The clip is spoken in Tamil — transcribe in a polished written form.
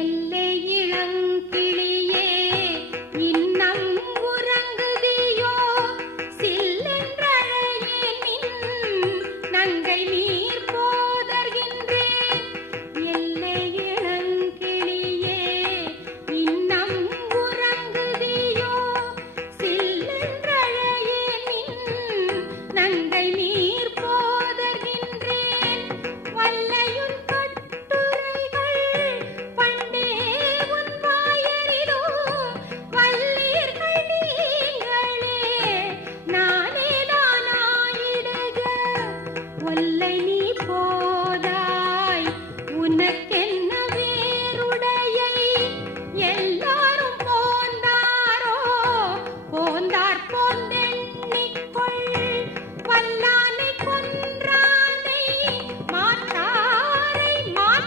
எல்லை இளங்கிளியே இன்னம் உறங்குதியோ சில்லென்றழையே நின் நங்கை நீர் போதர்கின்றேன். எல்லை இளங்கிளியே இன்னம் உறங்குதியோ சில்லென்றழையே நின் நங்கை நீர் போதர்கின்றேன். வல்லையுன் ஒல்லை நீ போதாய் உனக்கே